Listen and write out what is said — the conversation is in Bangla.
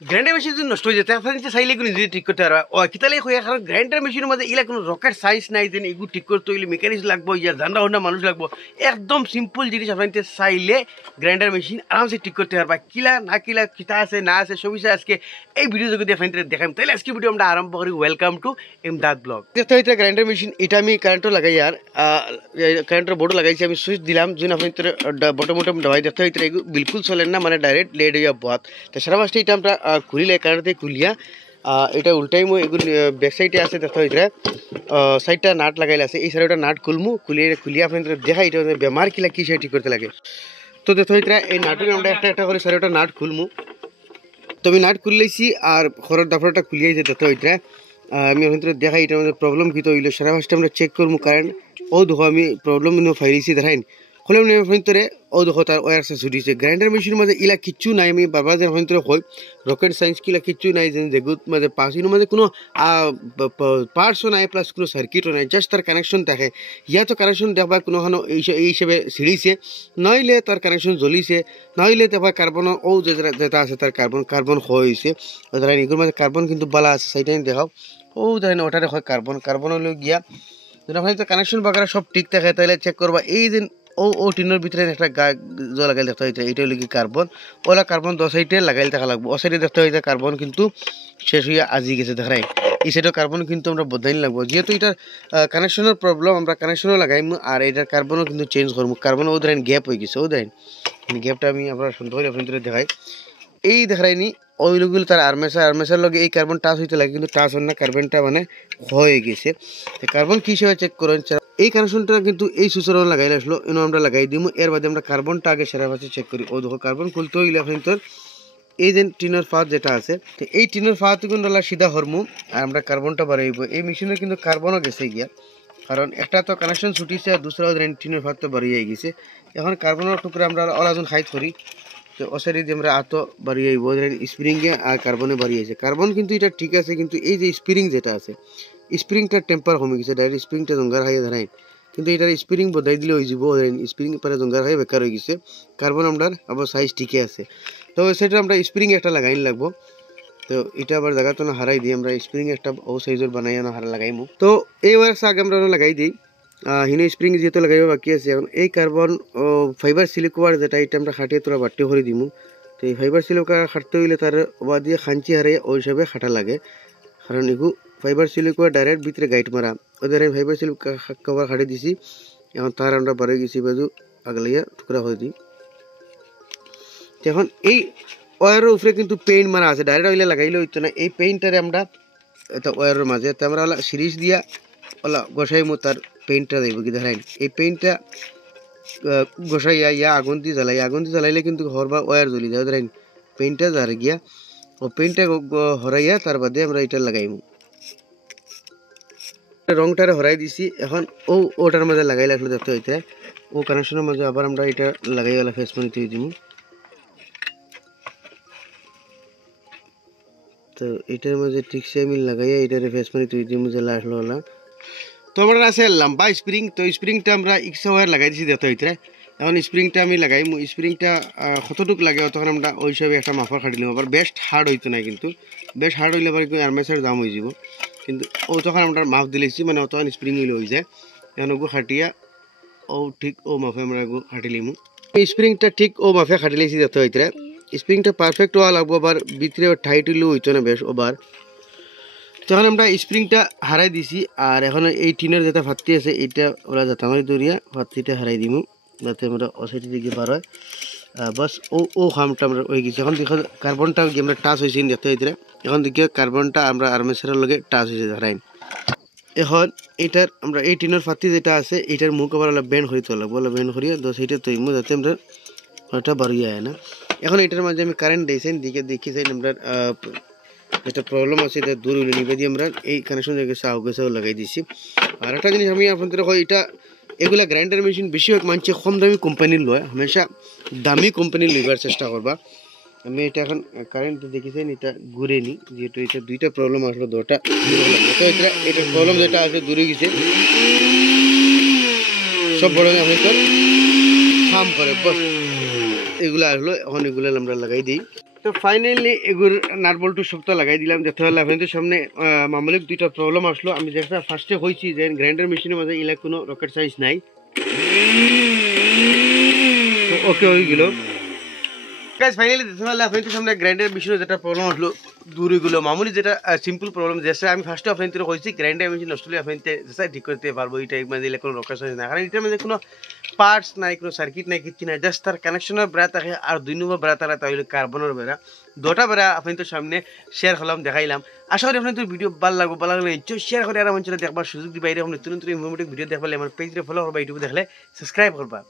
গ্রাইন্ডার মেশিন যদি নষ্ট হয়ে যেতে আপনার চাইলে এগুলো নিজে ঠিক করতে পারবা ও কিতালে হয়ে কারণ গ্রাইন্ডার মেশিনের মধ্যে এগুলা কোনো রকেট সায়েন্স নাই যে এগুলো ঠিক করতে হইলে মেকানিক্স লাগবো ইয়ার ধান্দা হন্ডা মানুষ লাগবো একদম সিম্পল জিনিস আপনার চাইলে গ্রাইন্ডার মেশিন আরামসে ঠিক করতে পারবা কিলা না কিলা কিতা আছে না আছে সব বিষয়ে আজকে এই ভিডিও যদি আপনাদের দেখাম তাহলে আজকে ভিডিও আমরা আরম্ভ করি ওয়েলকাম টু এমদাদ ব্লগ। দেখতে হইতে গ্রাইন্ডার মেশিন এটা আমি কারেন্টও লাগাই আর কারেন্টের বোর্ডও লাগাইছি আমি সুইচ দিলাম যখন আপনার বটম বটম দেওয়াই দেখতে হইতে বিলকুল চলেন না মানে ডাইরেক্ট লেড হইয়া বাদ তো সারা মাসটা এটা আমরা খুলিলে কারেন্ট খুলিয়া এটা উল্টাই মই এগুলো ব্যাক সাইডে আছে দেখতে হইতে সাইডটা নাট লাগাইলে আছে এই সাইডটা নাট খুলমু খুলিয়া আপনাদের দেখা এটা বেমার কিলা কি সে ঠিক করতে লাগে। তো দেখতে হইতে এই নাটের আমরা একটা একটা করে সাইডটা নাট খুলমু তো আমি নাট খুললেছি আর খরর দাফড়াটা খুলিয়াইছে দেখতে হইতে আমি আপনাদের দেখাই এটার মধ্যে প্রবলেম কী তো হইলো সারা মাসটা আমরা চেক করবো কারেন্ট ও দেখো আমি প্রবলেম ফাইলিছি দেখাইন হলে ভিতরে ও দেখো তার ওয়ার সে ছুটিছে গ্রাইন্ডার মেশিনের মাঝে ইলা কিচ্ছু নাই আমি বাবা যে ভিতরে হয় রকেট সায়েন্স কিলা কিচ্ছু নাই যেগুত মাঝে পাস ইনোর মাঝে কোনো পার্টসও নাই প্লাস কোনো সার্কিটও নাই জাস্ট তার কানেকশন থাকে ইয়া তো কানেকশন দেখবা কোনোখানো এই হিসেবে ছিঁড়িছে নইলে তার কানেকশন জ্বলিছে নইলে দেখবা কার্বনের ও যেটা আছে তার কার্বন হয়েছে ধরেন এগুলোর মাঝে কার্বন কিন্তু বালা আছে সেইটাই দেখাও ও ধরেন ওটারে হয় কার্বন হলো গিয়া যখন কানেকশন বাগারা সব ঠিক থাকে তাহলে চেক করবা এই দিন ও টিনের ভিতরে একটা লাগাইলে দেখতে হইতে এইটা হলো কি কার্বন ওলা কার্বন 10 সাইডে লাগাইলে দেখা লাগবো ও সাইডে দেখতে হইতে কার্বন কিন্তু শেষ হইয়া আজি গেছে দেখাই এই সাইডেও কার্বন কিন্তু আমরা বদলাই লাগবো যেহেতু এটার কানেকশনের প্রবলেম আমরা কানেকশনও লাগাইমু আর এটার কার্বনও কিন্তু চেঞ্জ করবো কার্বন ও ধরেন গ্যাপ হয়ে গেছে ও ধরেন গ্যাপটা আমি আপনার সুন্দর হলে আপনাদের দেখাই এই দেখাইনি ওইগুলো তার আর্মেসার লগে এই কার্বন টাচ হইতে লাগে কিন্তু টাচ হন না কার্বনটা মানে হয়ে গেছে কার্বন কি হিসেবে চেক করেন এই কানেকশনটা কিন্তু এই সুইচের লাগাইলে আসলো এনে আমরা লাগাই দিব এর বাদে আমরা কার্বনটা আগে সেরা পাশে চেক করি ও দেখো কার্বন খুলতে হইলে আপনার এই যে টিনের ফাঁদ যেটা আছে তো এই টিনের ফাঁদ কিন্তু সিধা হরমু আর আমরা কার্বনটা বাড়াইব এই মেশিনে কিন্তু কার্বনও গেছে গিয়া কারণ একটা তো কানেকশন ছুটিছে আর দুসরা টিনের ফাঁদ তো বাড়িয়ে গেছে এখন কার্বনের টুকরা আমরা অলাজন হাইট করি তো অসারি যে আমরা আতো বাড়িয়ে আইব স্প্রিংয়ে আর কার্বনে বাড়িয়েছে কার্বন কিন্তু এটা ঠিক আছে কিন্তু এই যে স্প্রিং যেটা আছে স্প্রিংটা টেম্পার কমে গেছে ডাইরেক্ট স্প্রিংটা জঙ্গার হাইয়ে ধরাই কিন্তু এটার স্প্রিং বদাই দিলে হয়ে যাব স্প্রিং পরে জঙ্গার হাইয়ে বেকার হয়ে গেছে কার্বন আমরা আবার সাইজ ঠিকই আছে তো সেটা আমরা স্প্রিং একটা লাগাই লাগবো তো এটা আবার জায়গা তো না হারাই দিই আমরা স্প্রিং একটা ও সাইজের বানাই না হারা লাগাইমু তো এই ওয়ার্কস আগে আমরা লাগাই দিই হিনো স্প্রিং যেহেতু লাগাইব বাকি আছে এখন এই কার্বন ফাইবার সিলিকোয়ার যেটা এটা আমরা খাটিয়ে তোরা বাট্টি করে দিমু তো এই ফাইবার সিলিকোয়ার খাটতে হইলে তার ওবা দিয়ে খাঞ্চি হারিয়ে ওই হিসাবে খাটা লাগে কারণ এগু ফাইবার সিলিকোয়ার ডাইরেক্ট ভিতরে গাইড মারা ওদের আমি ফাইবার সিলিক কভার খাটিয়ে দিছি এখন তার আমরা বাড়ি গেছি বাজু আগলাইয়া টুকরা হয়ে দিই এখন এই ওয়ারের উপরে কিন্তু পেইন্ট মারা আছে ডাইরেক্ট ওইলে লাগাইলে হইতো না এই পেইন্টটারে আমরা এটা ওয়ারের মাঝে তো আমরা ওলা সিরিজ দিয়া ওলা গোসাইমু তার পেইন্টটা দেব কি ধরাই এই পেইন্টটা গোসাইয়া ইয়া আগুন দিয়ে জ্বালাইলে কিন্তু হরবা ওয়ার জ্বলি যায় ধরাই পেইন্টটা জ্বালা গিয়া ও পেইন্টটা হরাইয়া তার বাদে আমরা এটা লাগাইমু রংটারে হরাই দিছি এখন ওটার মাঝে লাগাইলে আসলে দেখতে হইতে ও কানেকশনের মাঝে আবার আমরা এটা লাগাইওয়ালা ফেস পানি দিয়ে দিব তো এটার মাঝে ঠিকসে আমি লাগাইয়া এটারে ফেস পানি তুই দিব যে আসলো ওলা তো আমার আছে লম্বা স্প্রিং তো স্প্রিংটা আমরা ইক্সা ওয়ার লাগাই দিছি দেখতে হইতে এখন স্প্রিংটা আমি লাগাইমু স্প্রিংটা কতটুকু লাগে তখন আমরা ওই হিসাবে একটা মাফার খাটি নিব আবার বেস্ট হার্ড হইতো না কিন্তু বেস্ট হার্ড হইলে আবার আর্মেচার দাম হয়ে যাব কিন্তু ও তখন আমরা মাফ দিলেছি মানে তখন স্প্রিং হইলে হয়ে যায় এখন ওগু খাটিয়া ও ঠিক ও মাফে আমরা খাটিলিমু স্প্রিংটা ঠিক ও মাফে খাটিলেছি দেখতে হইতে স্প্রিংটা পারফেক্ট হওয়া লাগবো আবার ভিতরে টাইট হইলেও হইতো না বেশ ওবার তখন আমরা স্প্রিংটা হারাই দিছি আর এখন এই টিনের যেটা ফাত্তি আছে এইটা ওরা জাতামারি দৌড়িয়া ফাত্তিটা হারাই দিমু যাতে আমরা অসাইটি দিকে বার হয় বাস ও খামটা আমরা হয়ে গেছি এখন দেখো কার্বনটা আমরা টাচ হয়েছি দেখতে হইতে এখন দেখি কার্বনটা আমরা আর্মেচারের লগে টাচ হয়েছে ধরাইন এখন এটার আমরা এই টিনের ফাত্তি যেটা আছে এটার মুখ আবার বেন্ড করিতে লাগবো বেন্ড করিয়া দশ এইটা তৈমু যাতে আমরা ওটা বাড়িয়ে আয় না এখন এটার মাঝে আমি কারেন্ট দিয়েছেন দিকে দেখি যাই আমরা যেটা প্রবলেম আছে এটা দূর হইলে নিবে দিয়ে আমরা এই কানেকশন জায়গায় আউগেছেও লাগাই দিছি আর একটা জিনিস আমি আপনাদের হয় এটা এগুলা গ্রাইন্ডার মেশিন বেশিরভাগ মানুষে কম দামি কোম্পানির লয় হামেশা দামি কোম্পানির লইবার চেষ্টা করবা আমি এটা এখন কারেন্ট দেখেছেন এটা ঘুরে নি যেহেতু এটা দুইটা প্রবলেম আসলো দুটা তো এটা প্রবলেম যেটা আছে দূরে গেছে সব বড় আমি তো থাম করে বস এগুলো আসলো এখন এগুলো আমরা লাগাই দিই তো ফাইনালি এগুর নাট বল্টু সবটা লাগাই দিলাম যাতে হলে আপনাদের সামনে মামুলি দুইটা প্রবলেম আসলো। আমি যেটা ফার্স্টে হয়েছি যে গ্রাইন্ডার মেশিনের মাঝে ইলা কোনো রকেট সাইজ নাই, তো ওকে হয়ে গেল গাইস। ফাইনালি দেখতে পারলে আপনাদের সামনে গ্রাইন্ডার মেশিনের যেটা প্রবলেম আসলো দূর হয়ে গেলো। মামুলি যেটা সিম্পল প্রবলেম যেটা আমি ফার্স্টে আপনাদের হয়েছি গ্রাইন্ডার মেশিন নষ্ট হলে আপনাদের যেটা ঠিক করতে পারবো এটা মানে দিলে কোনো রকেট সাইজ নাই, কারণ এটার মধ্যে কোনো পার্টস নাই, কোনো সার্কিট নাই, কিছু নাই, জাস্ট তার কানেকশনের বেড়া থাকে। আর 2 নম্বর বেড়া তারা তাহলে কার্বনের বেড়া, দুটা বেড়া আপনাদের সামনে শেয়ার করলাম দেখাইলাম। আশা করি আপনাদের ভিডিও ভালো লাগলে নিশ্চয়ই শেয়ার করে আর আমার চ্যানেল দেখবার সুযোগ দিবা। এরকম নতুন নতুন ইনফরমেটিভ ভিডিও দেখলে আমার পেজে ফলো করবা, ইউটিউবে দেখলে সাবস্ক্রাইব করবা।